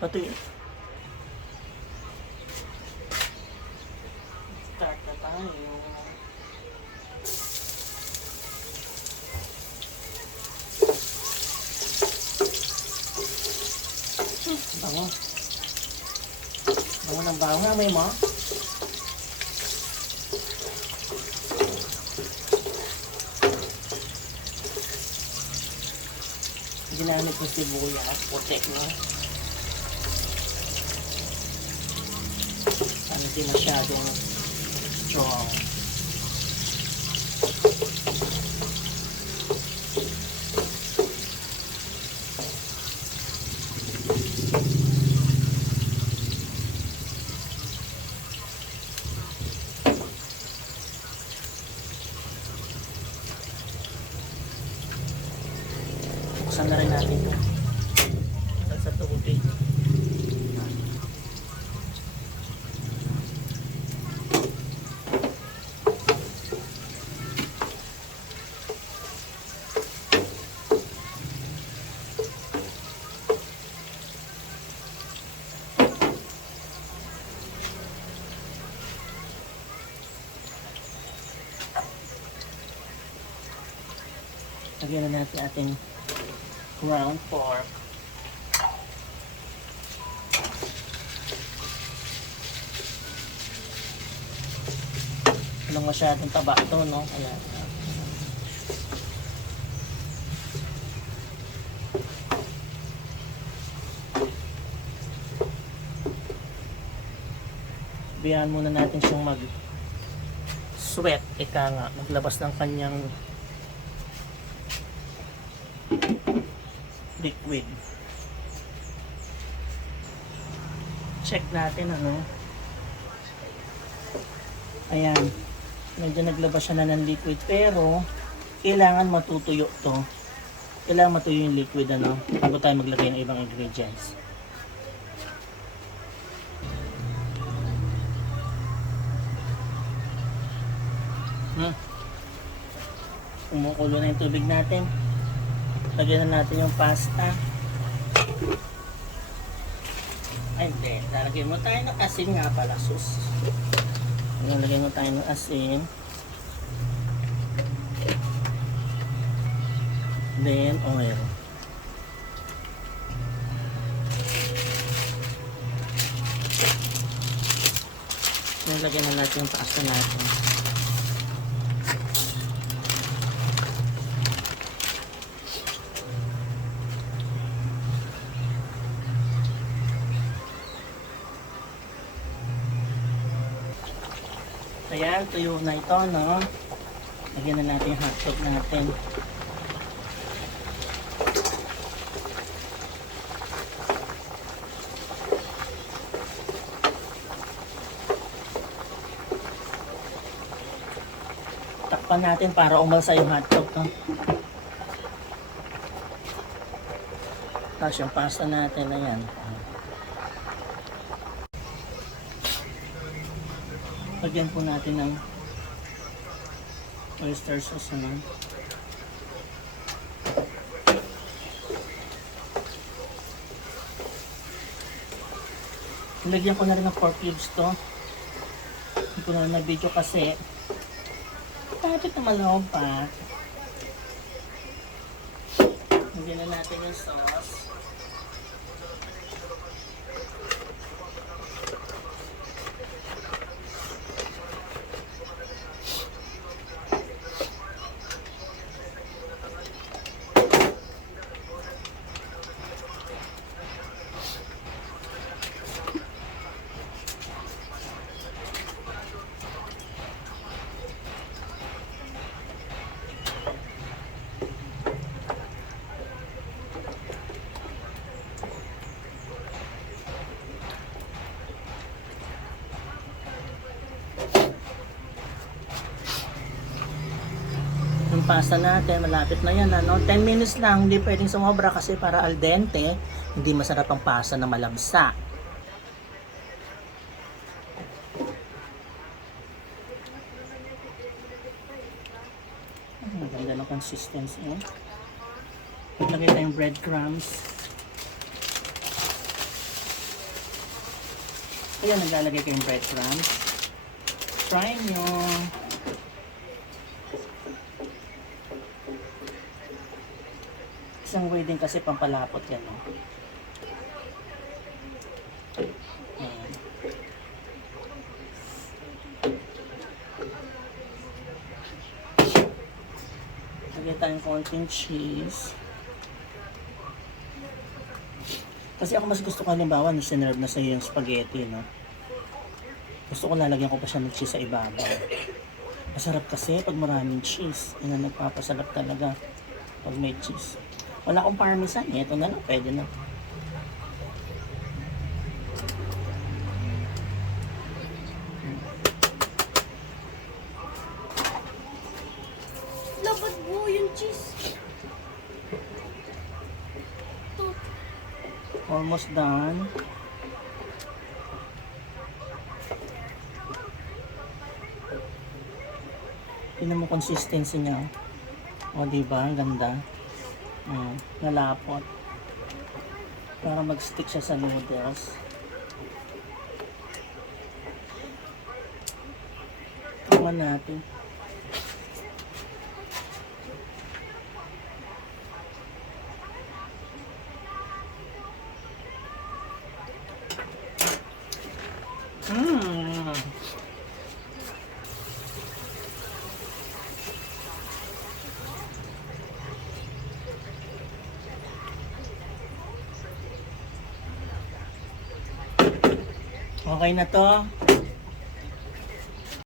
Pati. Start na tayo. Bango. Bango ng bango. Amoy mo? Ginamit ko sibuyas, puti, no? Ano di masyadong strong. Buksan na rin natin ito. Sa tubig. Lagyan na natin ating ground pork. Walang masyadong taba ito, no? Ayan. Biyahan muna natin siyang mag sweat, ika nga, maglabas ng kanyang liquid. Check natin ano. Ayan. Medyo naglabas siya na ng liquid pero kailangan matutuyo to. Kailangan matuyo yung liquid ano bago tayo maglagay ng ibang ingredients. Hmm. Kumukulo na yung tubig natin. Lagyan na natin yung pasta. Ay, hindi. Lalagyan mo tayo ng asin nga pala, sus. Lalagyan mo tayo ng asin. Then, oil. Nilagyan na natin yung pasta natin. Ayan, tuyo na ito, no? Lagyan na natin yung hotdog natin. Takpan natin para umalsa yung hotdog, no? Tapos yung pasta natin, ayan. Lagyan po natin ng oyster sauce naman. Lagyan ko na rin ng pork cubes to. Hindi ko na rin na-video kasi bakit na pa? Lagyan na natin yung sauce. Yung pasta natin, malapit na yan. Ano? 10 minutes lang, hindi pwedeng sumobra kasi para al dente, hindi masarap ang pasta na malabsa. Ang ganda ng consistency. Oh. Lagay tayong breadcrumbs. Ayan, naglalagay kayong breadcrumbs. Try nyo. Isang way din kasi pampalapot yan. No? Ayan. Lagay tayong konting cheese. Kasi ako mas gusto ko halimbawa na sinerve na sa'yo yung spaghetti, no? Gusto ko lalagyan ko pa siya ng cheese sa ibabaw. Masarap kasi pag maraming cheese. Yan ang nagpapasarap talaga pag may cheese. Wala akong parmesan. Ito na lang. Pwede na. Dapat buo yung cheese. Almost done. Tingnan mo consistency niya. O, di ba? Ang ganda. Mm, nalapot. Para mag-stick siya sa noodles. Tingnan natin. Okay na to.